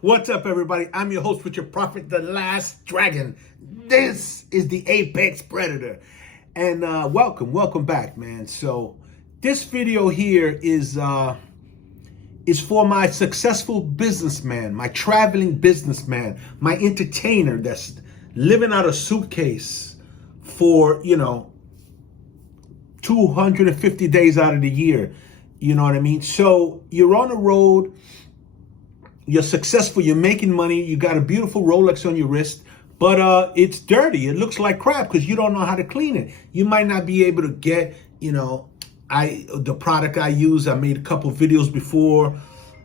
What's up, everybody? I'm your host with your prophet, the last dragon. This is the apex predator. And welcome back, man. So this video here is for my successful businessman, my traveling businessman, my entertainer that's living out a suitcase for, 250 days out of the year. You know what I mean? So you're on the road, you're successful, you're making money, you got a beautiful Rolex on your wrist, but it's dirty. It looks like crap because you don't know how to clean it. You might not be able to get, the product I use. I made a couple videos before,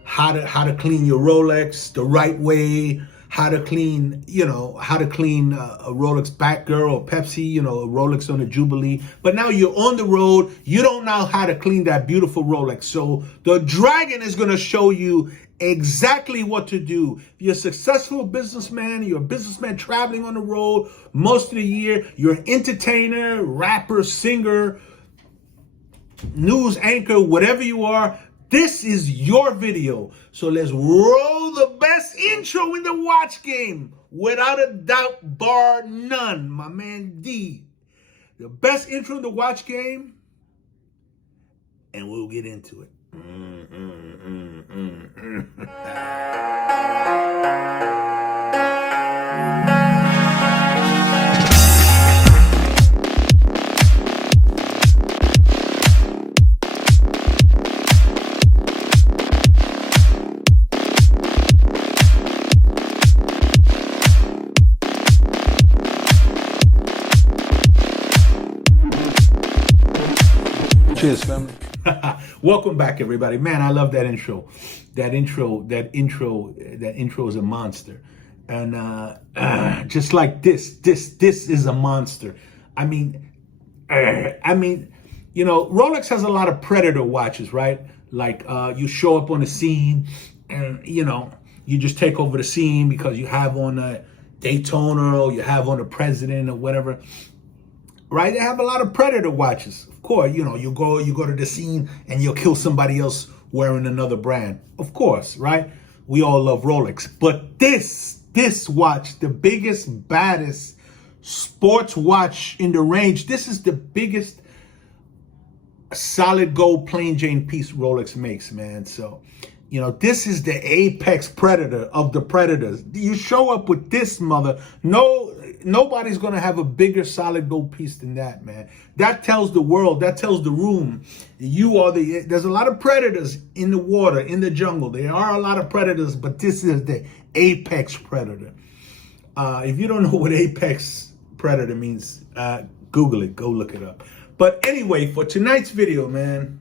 how to clean your Rolex the right way, how to clean a Rolex Batgirl or Pepsi, a Rolex on a Jubilee. But now you're on the road, you don't know how to clean that beautiful Rolex. So the dragon is gonna show you exactly what to do. If you're a successful businessman, you're a businessman traveling on the road most of the year, you're an entertainer, rapper, singer, news anchor, whatever you are, this is your video. So let's roll the best intro in the watch game. Without a doubt, bar none, my man D. The best intro in the watch game. And we'll get into it. Cheers, family. Welcome back, everybody. Man, I love that intro. That intro is a monster. And just like this is a monster. I mean, Rolex has a lot of predator watches, right? Like you show up on the scene and, you just take over the scene because you have on a Daytona or you have on the president or whatever. Right? They have a lot of predator watches. Of course, you go to the scene and you'll kill somebody else wearing another brand. Of course, right? We all love Rolex. But this watch, the biggest, baddest sports watch in the range, this is the biggest solid gold plain Jane piece Rolex makes, man. So, this is the apex predator of the predators. You show up with this nobody's gonna have a bigger solid gold piece than that, man. That tells the world, that tells the room, there's a lot of predators in the water, in the jungle. There are a lot of predators, but this is the apex predator. If you don't know what apex predator means, Google it, go look it up. But anyway, for tonight's video, man,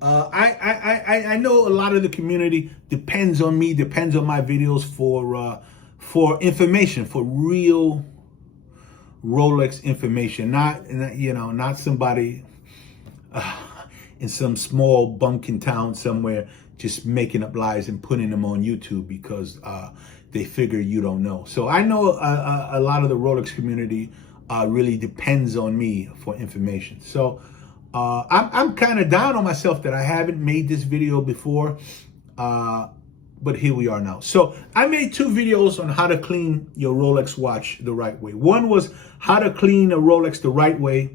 I know a lot of the community depends on me, depends on my videos for information, for real Rolex information, not somebody in some small bumpkin town somewhere just making up lies and putting them on YouTube because they figure you don't know. So I know a lot of the Rolex community really depends on me for information. So I'm kind of down on myself that I haven't made this video before, but here we are now. So I made two videos on how to clean your Rolex watch the right way. One was how to clean a Rolex the right way,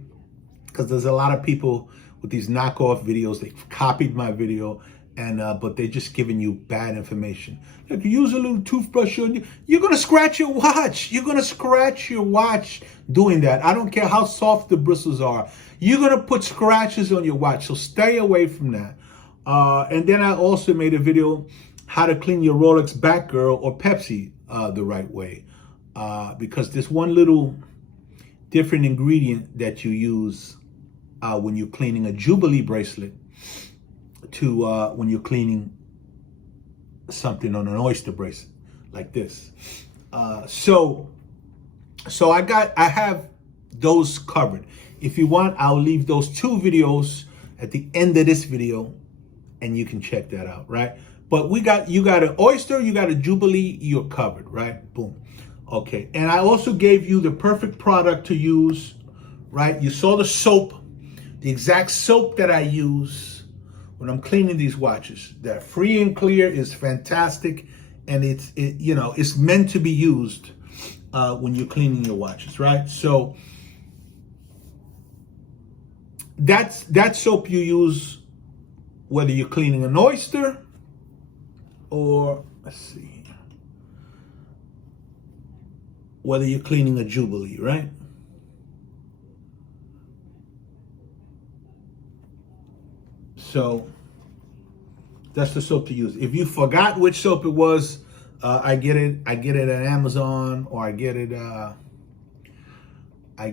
because there's a lot of people with these knockoff videos. They copied my video, but they're just giving you bad information. Like, use a little toothbrush on you. You're gonna scratch your watch. You're gonna scratch your watch doing that. I don't care how soft the bristles are. You're gonna put scratches on your watch. So stay away from that. And then I also made a video how to clean your Rolex Batgirl or Pepsi the right way. Because there's one little different ingredient that you use when you're cleaning a Jubilee bracelet to when you're cleaning something on an oyster bracelet like this. So I have those covered. If you want, I'll leave those two videos at the end of this video and you can check that out, right? But you got an oyster, you got a Jubilee, you're covered, right? Boom. Okay, and I also gave you the perfect product to use, right? You saw the soap, the exact soap that I use when I'm cleaning these watches. That free and clear is fantastic, and it's meant to be used when you're cleaning your watches, right? So that soap you use whether you're cleaning an oyster or, let's see, whether you're cleaning a Jubilee, right? So that's the soap to use. If you forgot which soap it was, I get it at Amazon, or I get it at I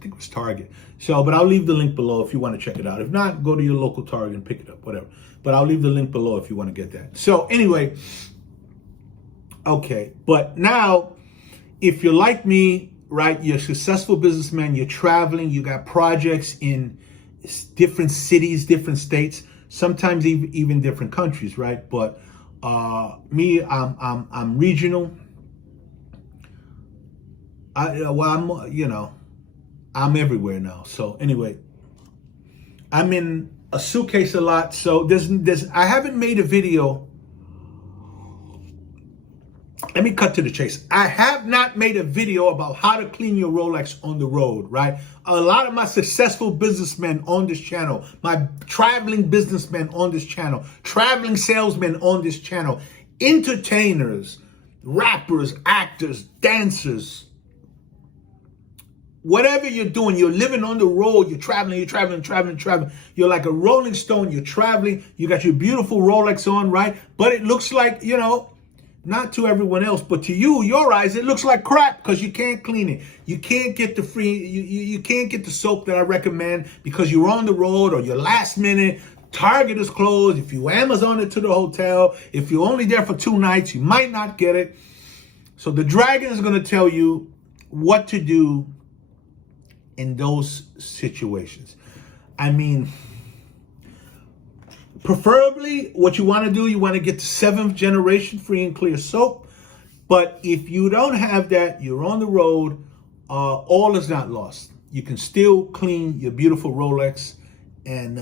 think it was Target. So, but I'll leave the link below if you want to check it out. If not, go to your local Target and pick it up, whatever. But I'll leave the link below if you want to get that. So anyway, okay. But now, if you're like me, right, you're a successful businessman, you're traveling, you got projects in different cities, different states, sometimes even different countries, right? But me, I'm regional. I'm everywhere now. So anyway, I'm in a suitcase a lot. So I haven't made a video. Let me cut to the chase. I have not made a video about how to clean your Rolex on the road, right? A lot of my successful businessmen on this channel, my traveling businessmen on this channel, traveling salesmen on this channel, entertainers, rappers, actors, dancers, whatever you're doing, you're living on the road, you're traveling. You're like a rolling stone, you're traveling, you got your beautiful Rolex on, right? But it looks like, not to everyone else, but to you, your eyes, it looks like crap because you can't clean it. You can't get the you can't get the soap that I recommend because you're on the road or you're last minute. Target is closed. If you Amazon it to the hotel, if you're only there for 2 nights, you might not get it. So the Dragon is going to tell you what to do in those situations. I mean, preferably, what you want to do, you want to get the 7th generation free and clear soap. But if you don't have that, you're on the road, all is not lost. You can still clean your beautiful Rolex. And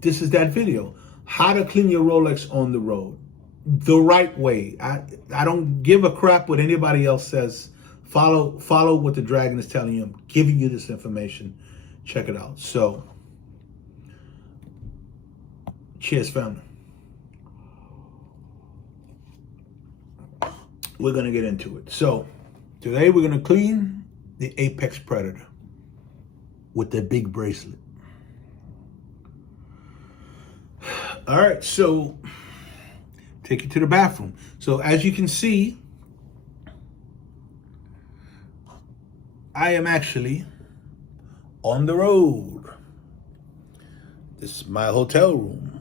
this is that video. How to clean your Rolex on the road. The right way. I don't give a crap what anybody else says. Follow what the Dragon is telling you. I'm giving you this information. Check it out. So, cheers, family. We're going to get into it. So, today we're going to clean the Apex Predator with the big bracelet. All right, so take you to the bathroom. So, as you can see, I am actually on the road. This is my hotel room.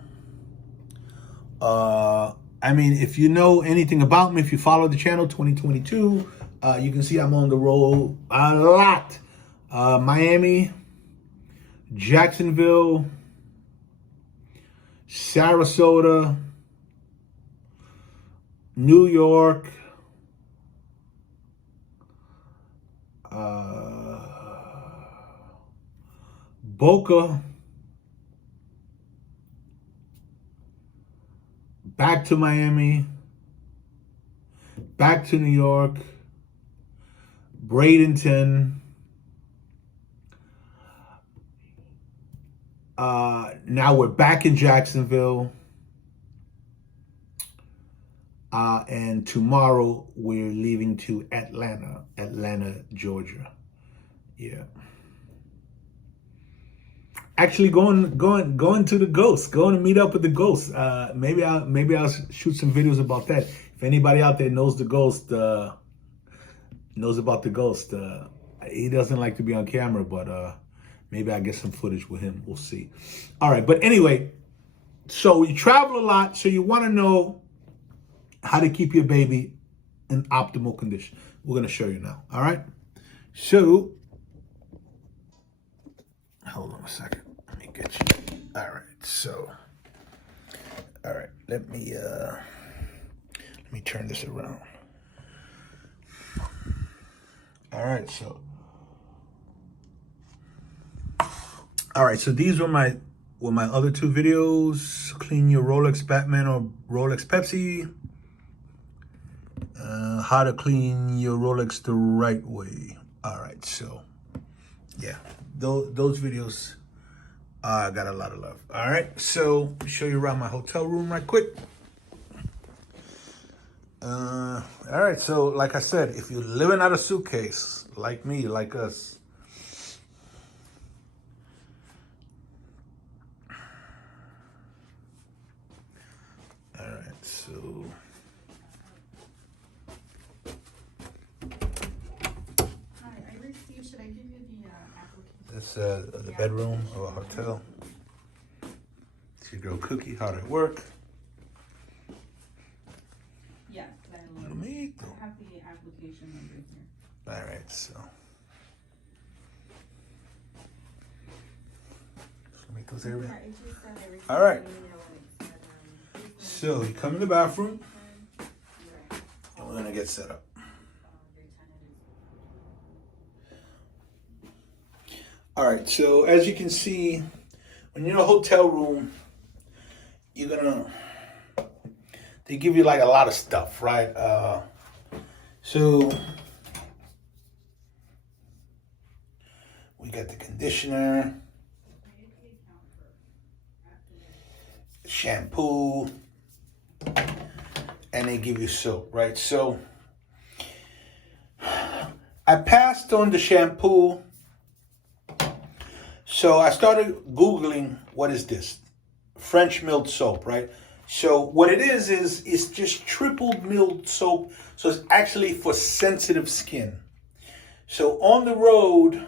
I mean, if you know anything about me, if you follow the channel 2022, you can see I'm on the road a lot. Miami, Jacksonville, Sarasota, New York, Boca, back to Miami, back to New York, Bradenton, now we're back in Jacksonville, and tomorrow we're leaving to Atlanta, Georgia. Yeah. Actually going to the Ghost, going to meet up with the Ghost. Maybe I'll shoot some videos about that. If anybody out there knows the Ghost, knows about the Ghost, he doesn't like to be on camera, but maybe I'll get some footage with him. We'll see. All right, but anyway, so you travel a lot, so you want to know how to keep your baby in optimal condition. We're going to show you now. All right. So, hold on a second. Let me get you. All right. So, all right. Let me turn this around. All right. So, All right, so these were my other two videos: clean your Rolex Batman or Rolex Pepsi. How to clean your Rolex the right way. All right, so yeah, those videos got a lot of love. All right, so show you around my hotel room right quick. All right, so like I said, if you're living out of suitcase, like me, like us, all right, so should I give you the application? that's the bedroom of a hotel. It's your girl Cookie. How did it work? Yeah, I have the application number here. All right, so make those areas. All right. So you come in the bathroom, and we're gonna get set up. All right, so as you can see, when you're in a hotel room, they give you like a lot of stuff, right? So we got the conditioner, shampoo, and they give you soap, right? So I passed on the shampoo. So I started Googling, what is this? French milled soap, right? So what it is it's just triple milled soap. So it's actually for sensitive skin. So on the road,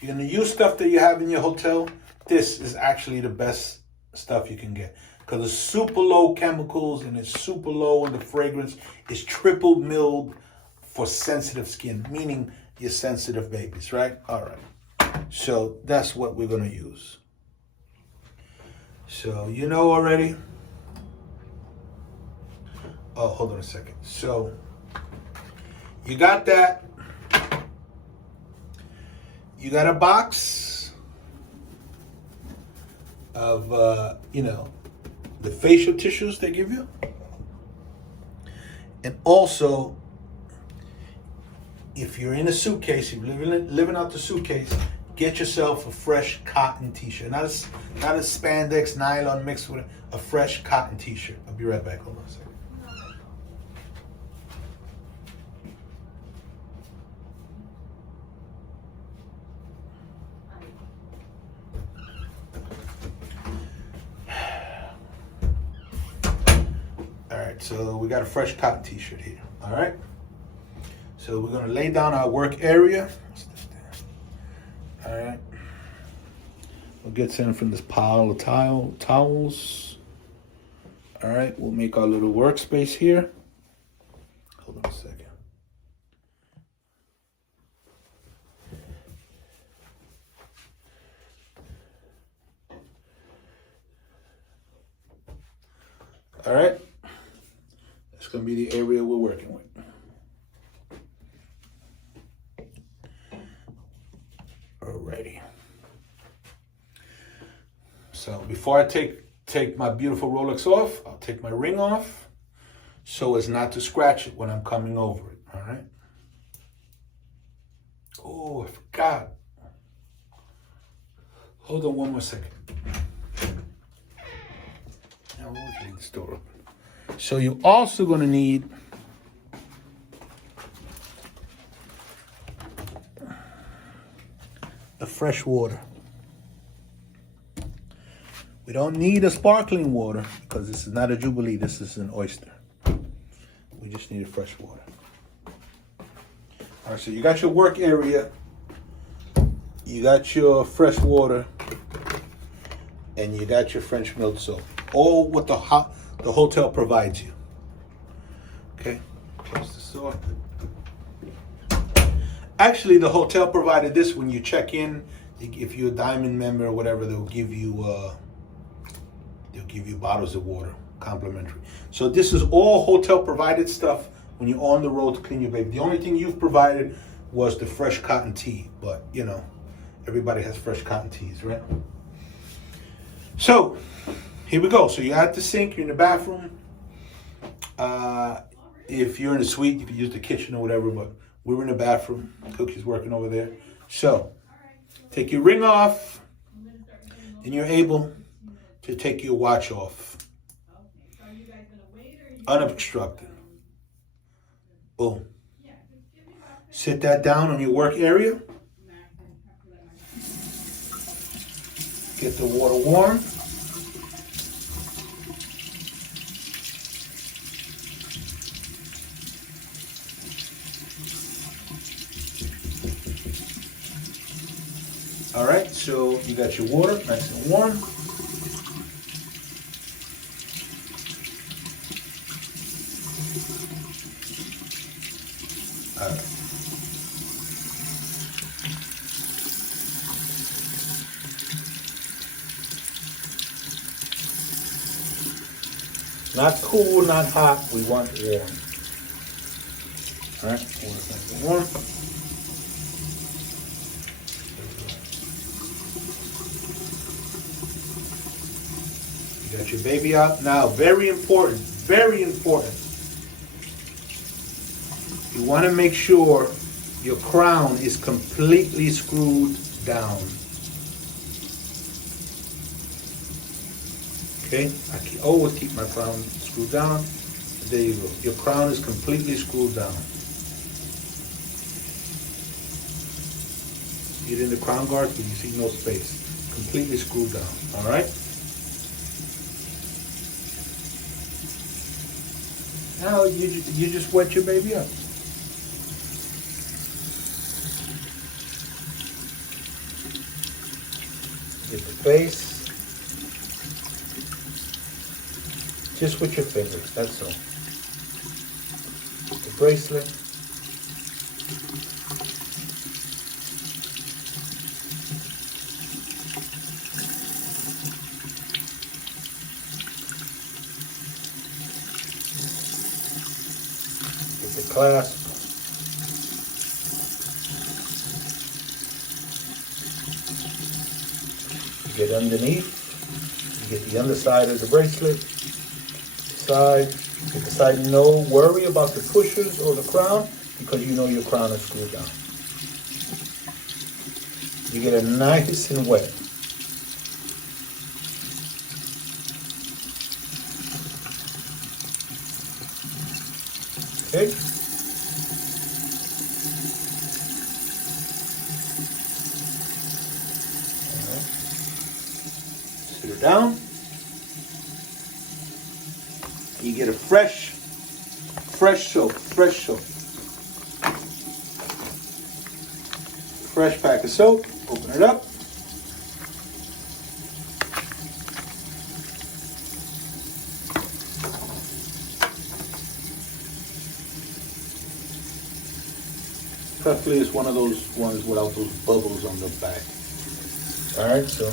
you're gonna use stuff that you have in your hotel. This is actually the best stuff you can get because it's super low chemicals and it's super low in the fragrance. It's triple milled for sensitive skin, meaning you're sensitive babies, right? All right. So that's what we're going to use. So you know already. Oh, hold on a second. So you got that. You got a box of, the facial tissues they give you. And also, if you're in a suitcase, you're living out the suitcase, get yourself a fresh cotton t-shirt. Not a spandex nylon mixed with a fresh cotton t-shirt. I'll be right back. Hold on a second. All right, so we got a fresh cotton t-shirt here. All right. So we're gonna lay down our work area. All right. We'll get some from this pile of towels. All right, we'll make our little workspace here. Hold on a second. All right. That's gonna be the area we're working with. Alrighty. So before I take my beautiful Rolex off, I'll take my ring off so as not to scratch it when I'm coming over it. All right. Oh, I forgot. Hold on one more second. Now we'll leave the door open. So you're also gonna need the fresh water. We don't need a sparkling water because this is not a Jubilee, this is an oyster. We just need a fresh water. All right, so you got your work area, you got your fresh water, and you got your French milled soap. All what the hotel provides you. Okay, close this door. Actually, the hotel provided this when you check in. If you're a diamond member or whatever, they'll give you bottles of water, complimentary. So this is all hotel provided stuff when you're on the road to clean your baby. The only thing you've provided was the fresh cotton tee, but Everybody has fresh cotton tees, right? So, here we go. So you're at the sink, you're in the bathroom. If you're in the suite, you can use the kitchen or whatever, but we're in the bathroom. Cookie's working over there. So, take your ring off, and you're able to take your watch off. Unobstructed. Boom. Sit that down on your work area. Get the water warm. All right, so you got your water nice and warm. All right. Not cool, not hot. We want warm. All right, water's nice and warm. You got your baby out. Now, very important, very important. You want to make sure your crown is completely screwed down. Okay, always keep my crown screwed down. There you go. Your crown is completely screwed down. Get in the crown guards, but you see no space. Completely screwed down. All right. Now you just wet your baby up. Get the face. Just with your fingers, that's all. The bracelet. Get the clasp. You get underneath. You get the underside of the bracelet. Side. Get the side. No worry about the pushers or the crown because you know your crown is screwed down. You get it nice and wet. Okay. All right. Sit her down. You get a fresh soap. Fresh pack of soap. Open it up. Preferably it's one of those ones without those bubbles on the back. All right, so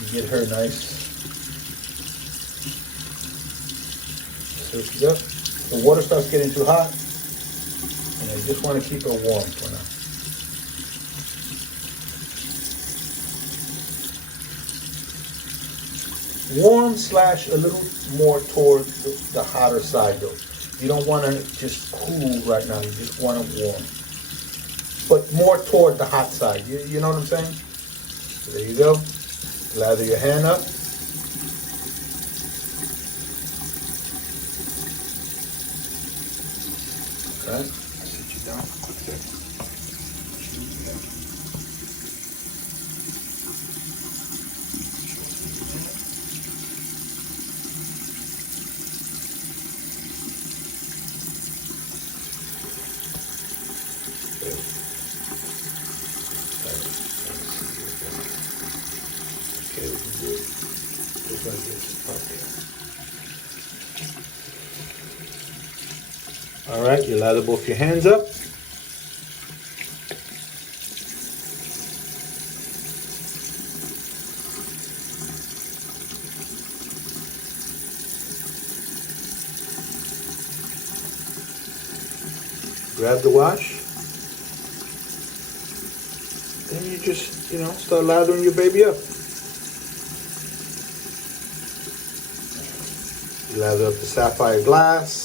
you get her nice. Soak it up. The water starts getting too hot, and I just want to keep her warm for now. Warm / a little more toward the hotter side though. You don't want to just cool right now. You just want it warm, but more toward the hot side. You know what I'm saying? So there you go. Lather your hand up. Okay. I'll sit you down for a quick second. Okay, we can do it just like this. Okay. All right, you lather both your hands up. Grab the watch. There just, start lathering your baby up. You lather up the sapphire glass.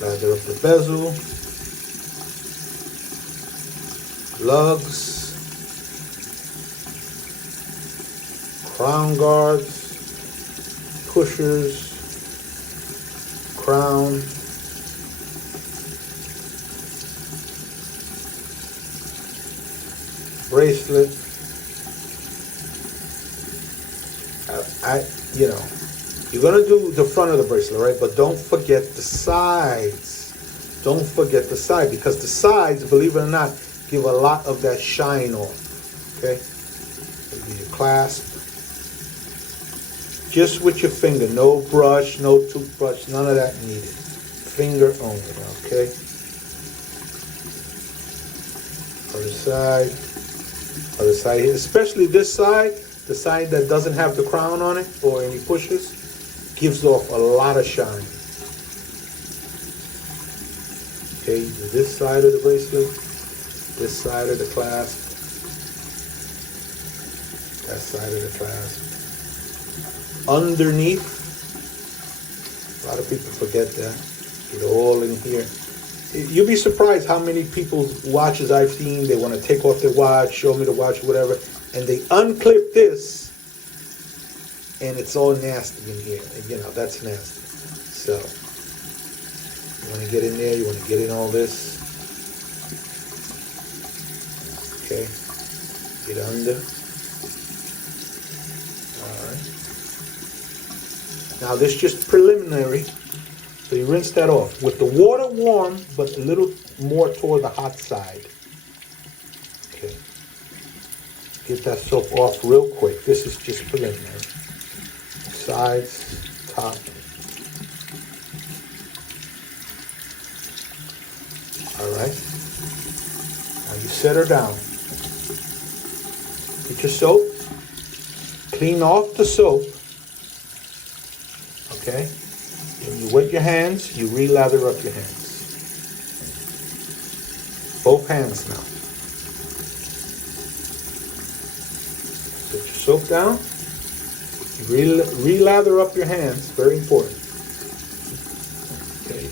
Lather up the bezel. Lugs. Crown guards. Pushers. Crown. Bracelet. You're gonna do the front of the bracelet, right? But don't forget the sides. Don't forget the side, because the sides, believe it or not, give a lot of that shine off. Okay? Maybe your clasp. Just with your finger, no brush, no toothbrush, none of that needed. Finger only, okay? Other side here, especially this side, the side that doesn't have the crown on it or any pushes, gives off a lot of shine. Okay, this side of the bracelet, this side of the clasp, that side of the clasp. Underneath, a lot of people forget that. Get all in here. You'll be surprised how many people's watches I've seen, they want to take off their watch, show me the watch, whatever, and they unclip this, and it's all nasty in here. And, that's nasty. So, you want to get in there, you want to get in all this. Okay. Get under. Alright. Now, this is just preliminary. So you rinse that off with the water warm, but a little more toward the hot side. Okay. Get that soap off real quick. This is just preliminary. Sides, top. All right. Now you set her down. Get your soap. Clean off the soap. Okay. When you wet your hands, you re-lather up your hands. Both hands now. Put your soap down. You re-lather up your hands. Very important. Okay,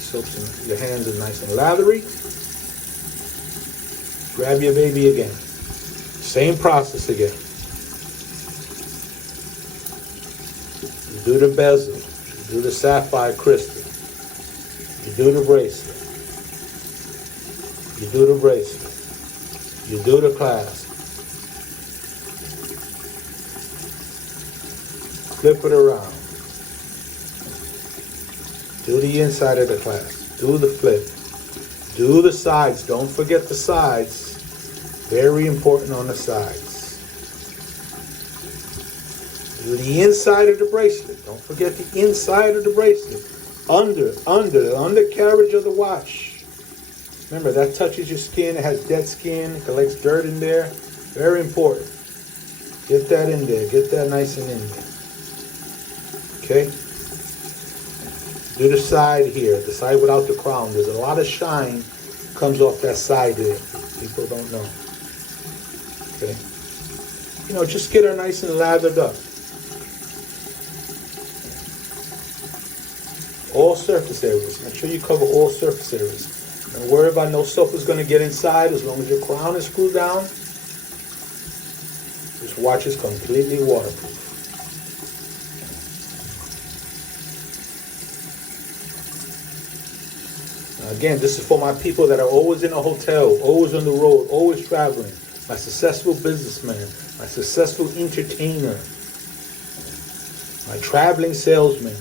your hands are nice and lathery. Grab your baby again. Same process again. You do the bezel. You do the sapphire crystal. You do the bracelet. You do the bracelet. You do the clasp. Flip it around. Do the inside of the clasp. Do the flip. Do the sides. Don't forget the sides. Very important on the sides. Do the inside of the bracelet. Don't forget the inside of the bracelet. The undercarriage of the watch. Remember, that touches your skin. It has dead skin. It collects dirt in there. Very important. Get that in there. Get that nice and in there. Okay? Do the side here. The side without the crown. There's a lot of shine comes off that side there. People don't know. Okay? Just get her nice and lathered up. All surface areas. Make sure you cover all surface areas. Don't worry about no soap is going to get inside as long as your crown is screwed down. This watch is completely waterproof. Now again, this is for my people that are always in a hotel, always on the road, always traveling. My successful businessman, my successful entertainer, my traveling salesman.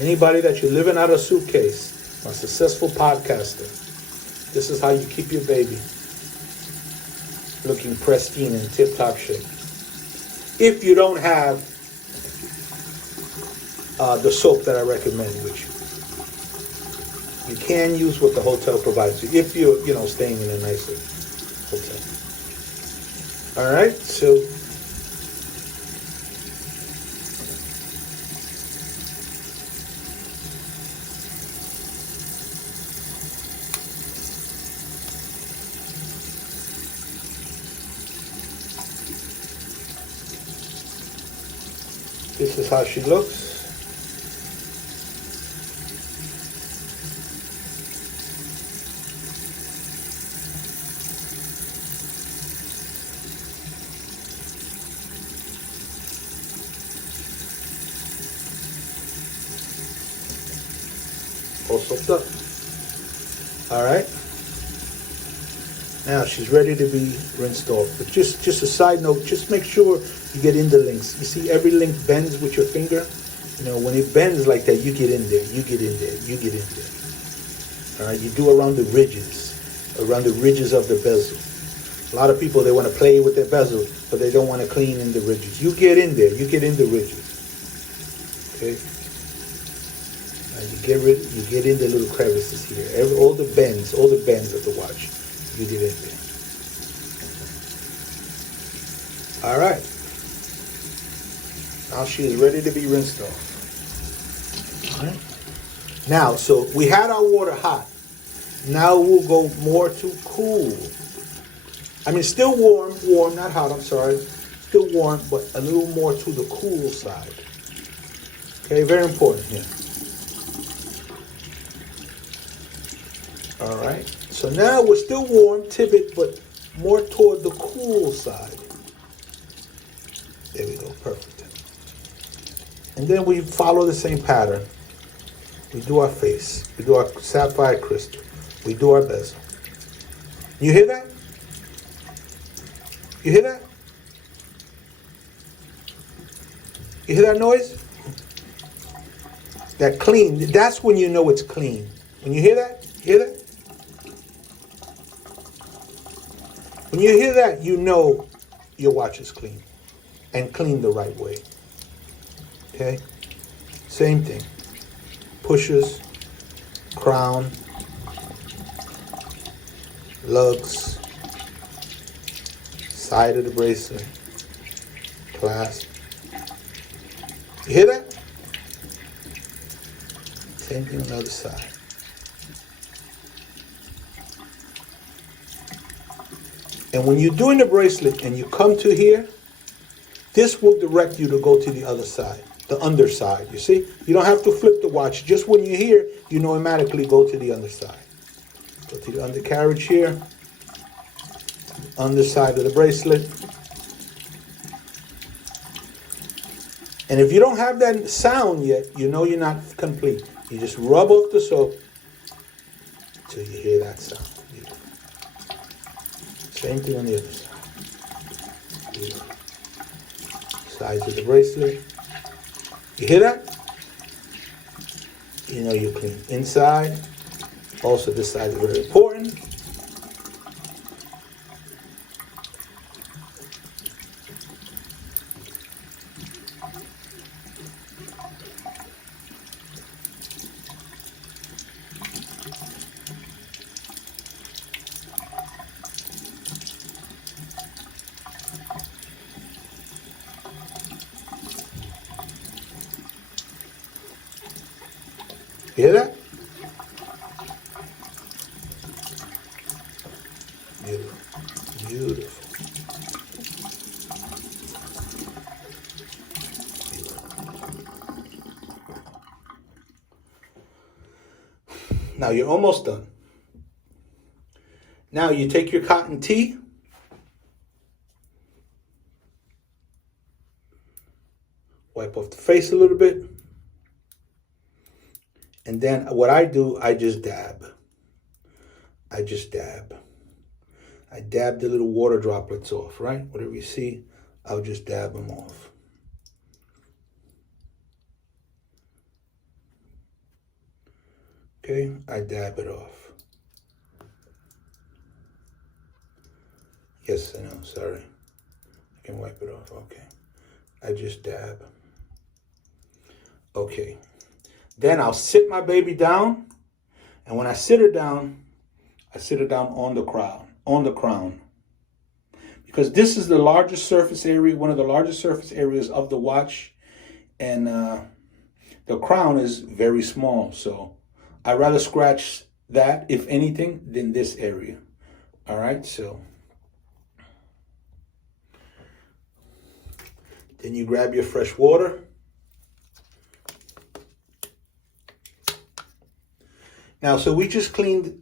Anybody that you're living out of a suitcase, my successful podcaster. This is how you keep your baby looking pristine and tip-top shape. If you don't have the soap that I recommend, which you can use what the hotel provides you, if you're, staying in a nicer hotel. All right, so This is how she looks. All soaked up. All right. Now she's ready to be rinsed off. But just a side note, just make sure you get in the links. You see every link bends with your finger? You know, when it bends like that, you get in there, you get in there, you get in there. All right, you do around the ridges of the bezel. A lot of people, they want to play with their bezel, but they don't want to clean in the ridges. You get in there, you get in the ridges. Okay? You get in the little crevices here. All the bends of the watch, you get in there. All right. Now she is ready to be rinsed off. All right. Now, so we had our water hot. Now we'll go more to cool. I mean, still warm, not hot, I'm sorry. Still warm, but a little more to the cool side. Okay, very important here. All right, so now we're still warm, tibet, but more toward the cool side. There we go, perfect. And then we follow the same pattern. We do our face, we do our sapphire crystal, we do our bezel. You hear that? You hear that? You hear that noise? That clean, that's when you know it's clean. When you hear that, hear that? When you hear that, you know your watch is clean and clean the right way. Okay? Same thing. Pushers, crown, lugs, side of the bracelet, clasp. You hear that? Same thing on the other side. And when you're doing the bracelet and you come to here, this will direct you to go to the other side, the underside, you see? You don't have to flip the watch. Just when you're here, you automatically go to the underside. Go to the undercarriage here, underside of the bracelet. And if you don't have that sound yet, you know you're not complete. You just rub off the soap till you hear that sound. Same thing on the other side. Sides of the bracelet. You hear that? You know you're clean. Inside. Also, this side is very important. Hear that? Beautiful. Beautiful. Now you're almost done. Now you take your cotton tee. Wipe off the face a little bit. And then what I do, I just dab. I dab the little water droplets off, right? Whatever you see, I'll just dab them off. Okay, I dab it off. Yes, I know, sorry. I can wipe it off, okay. I just dab. Okay. Then I'll sit my baby down, and when I sit her down on the crown. Because this is the largest surface area, one of the largest surface areas of the watch, and the crown is very small, so I'd rather scratch that, if anything, than this area. All right, so then you grab your fresh water. Now, so we just cleaned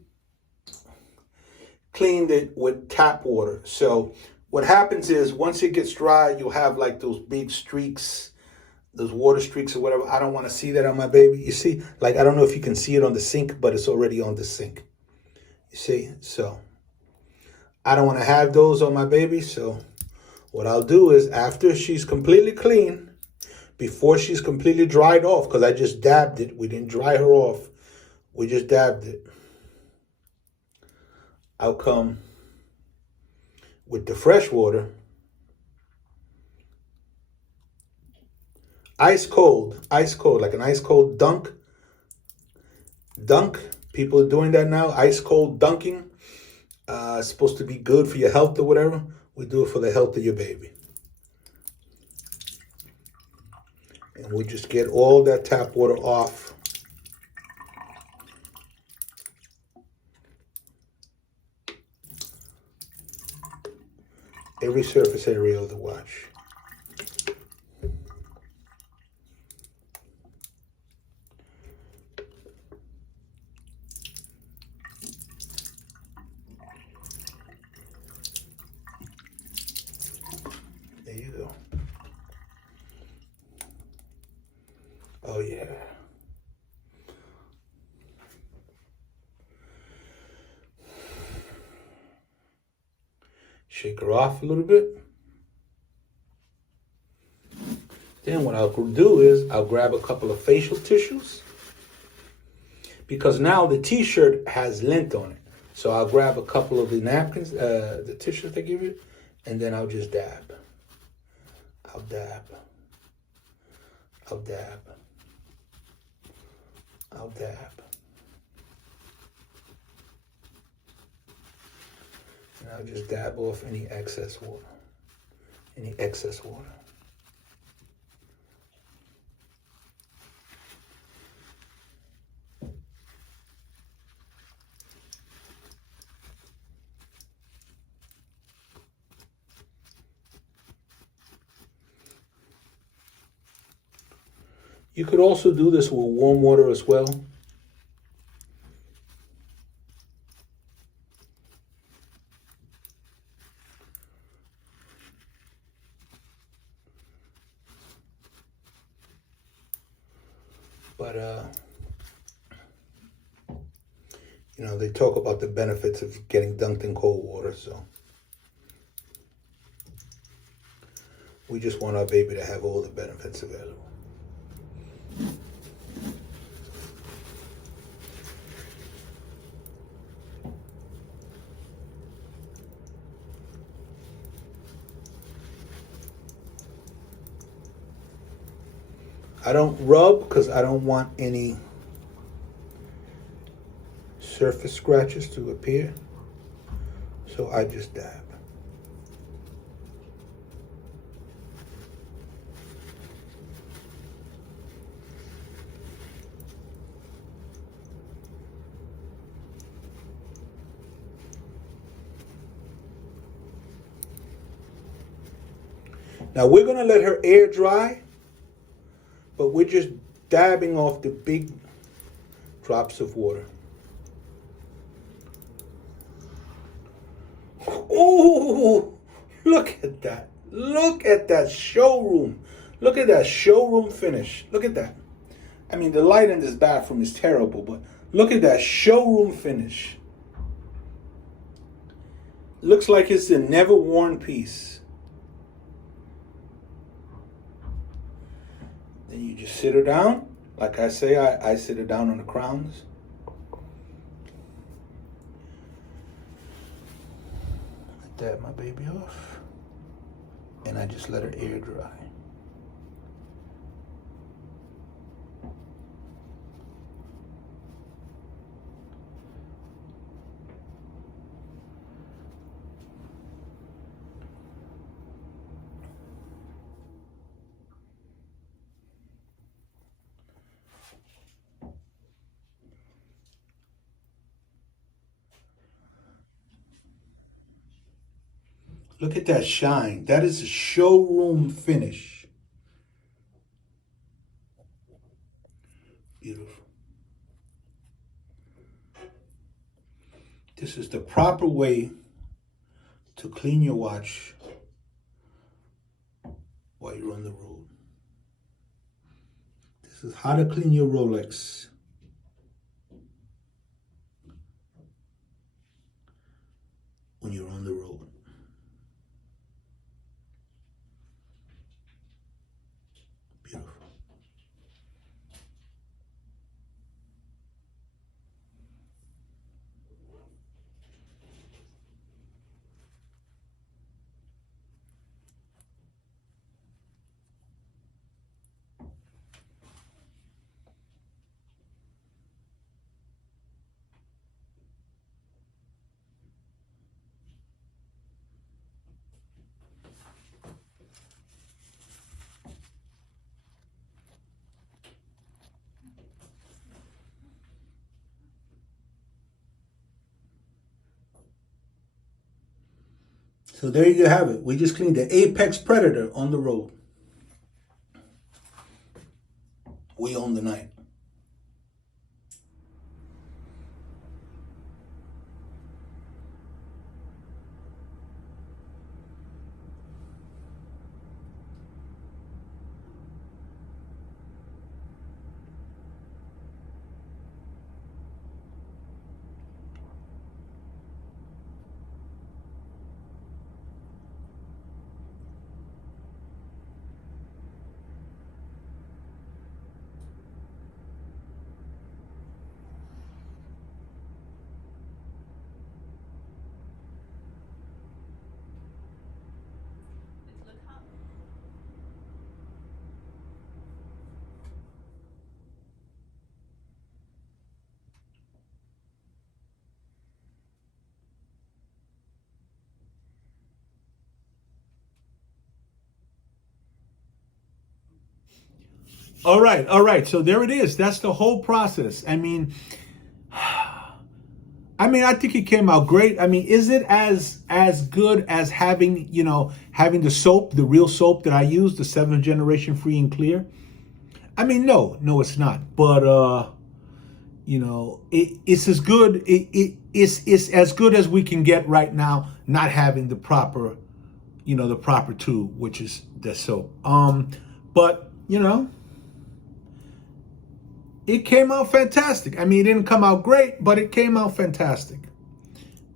it with tap water. So what happens is once it gets dry, you'll have like those big streaks, those water streaks or whatever. I don't want to see that on my baby. You see, like, I don't know if you can see it on the sink, but it's already on the sink. You see, so I don't want to have those on my baby. So what I'll do is after she's completely clean, before she's completely dried off, because I just dabbed it. We didn't dry her off. We just dabbed it. I'll come with the fresh water, ice cold, like an ice cold dunk. People are doing that now, ice cold dunking. It's supposed to be good for your health or whatever. We do it for the health of your baby. And we'll just get all that tap water off. Every surface area of the watch. There you go. Oh yeah. Shake her off a little bit. Then what I'll do is I'll grab a couple of facial tissues, because now the t-shirt has lint on it. So I'll grab a couple of the napkins, the tissues they give you, and then I'll just dab. I'll dab. I'll dab. I'll dab. And I'll just dab off any excess water. Any excess water. You could also do this with warm water as well. But, you know, they talk about the benefits of getting dunked in cold water, so we just want our baby to have all the benefits available. I don't rub because I don't want any surface scratches to appear. So I just dab. Now we're going to let her air dry, but we're just dabbing off the big drops of water. Oh, look at that. Look at that showroom. Look at that showroom finish. Look at that. I mean, the light in this bathroom is terrible, but look at that showroom finish. Looks like it's a never worn piece. Then you just sit her down. Like I say, I sit her down on the crowns. I dab my baby off. And I just let her air dry. Look at that shine. That is a showroom finish. Beautiful. This is the proper way to clean your watch while you're on the road. This is how to clean your Rolex when you're on the road. Beautiful. So there you have it. We just cleaned the Apex Predator on the road. We own the night. All right. So there it is. That's the whole process. I mean, I think it came out great. I mean, is it as good as having the soap, the real soap that I use, the 7th generation free and clear? I mean, no, it's not. But it's as good. It's as good as we can get right now, not having the proper, the proper tube, which is the soap. But it came out fantastic. I mean, it didn't come out great, but it came out fantastic.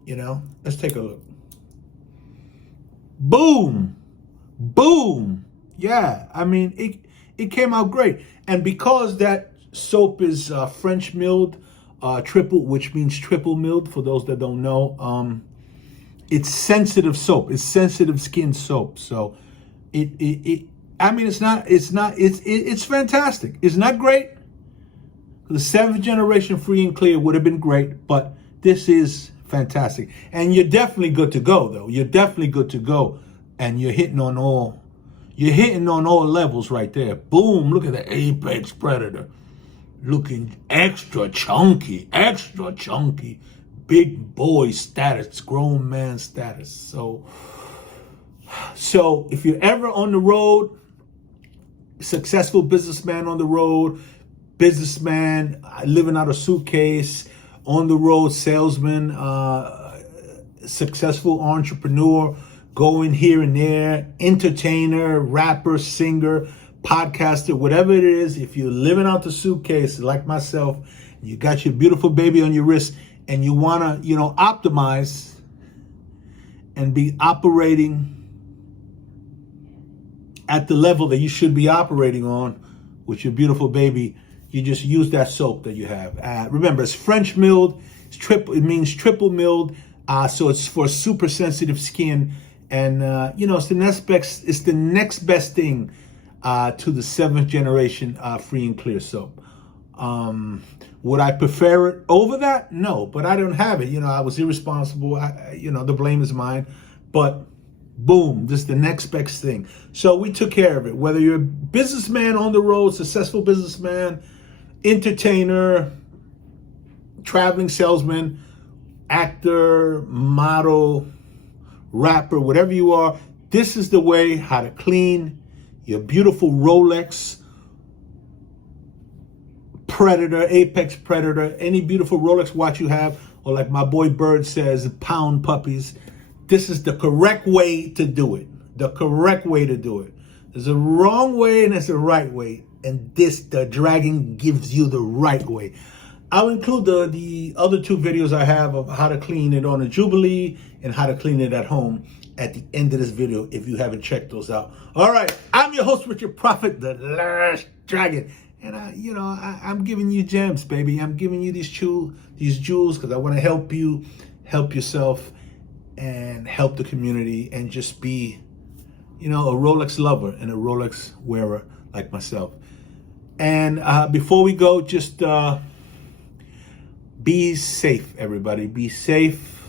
Let's take a look. Boom. Yeah, I mean, it came out great. And because that soap is French milled, triple, which means triple milled for those that don't know, it's sensitive soap. It's sensitive skin soap. So it's fantastic. It's not great. The 7th generation free and clear would have been great, but this is fantastic. And you're definitely good to go, though. You're definitely good to go. And you're hitting on all levels right there. Boom, look at the Apex Predator. Looking extra chunky. Big boy status, grown man status. So if you're ever on the road, successful businessman on the road, businessman living out a suitcase, on the road salesman, successful entrepreneur, going here and there, entertainer, rapper, singer, podcaster, whatever it is. If you're living out the suitcase like myself, you got your beautiful baby on your wrist, and you want to, optimize and be operating at the level that you should be operating on with your beautiful baby, you just use that soap that you have. Remember, it's French milled. It means triple milled. So it's for super sensitive skin, and it's the next best. It's the next best thing to the 7th generation free and clear soap. Would I prefer it over that? No, but I don't have it. I was irresponsible. The blame is mine. But boom, this is the next best thing. So we took care of it. Whether you're a businessman on the road, successful businessman, entertainer, traveling salesman, actor, model, rapper, whatever you are, this is the way how to clean your beautiful Rolex Predator, Apex Predator, any beautiful Rolex watch you have or like my boy Bird says, pound puppies. This is the correct way to do it. The correct way to do it. There's a wrong way and there's a right way. And the Dragon gives you the right way. I'll include the other 2 videos I have of how to clean it on a Jubilee and how to clean it at home at the end of this video if you haven't checked those out. All right, I'm your host, Richard Prophet, the last dragon. And I'm giving you gems, baby. I'm giving you these jewels because I want to help you, help yourself, and help the community, and just be, a Rolex lover and a Rolex wearer like myself. And before we go, just be safe, everybody. Be safe.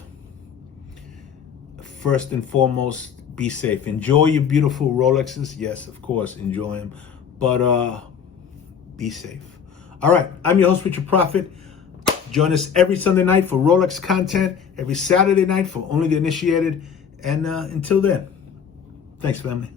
First and foremost, be safe. Enjoy your beautiful Rolexes. Yes, of course, enjoy them. But be safe. All right, I'm your host, Richard Prophet. Join us every Sunday night for Rolex content, every Saturday night for Only the Initiated. And until then, thanks, family.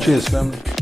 Cheers, family.